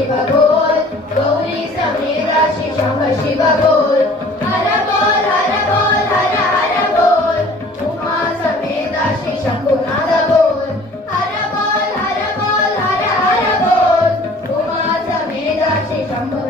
शिव बोल, गौरी समेता श्री शंभ शिव बोल, हर बोल हर बोल हर हर बोल, उमा समेता श्री शंभुनाथ बोल, हर बोल हर बोल हर हर बोल, उमा समेता श्री शंभु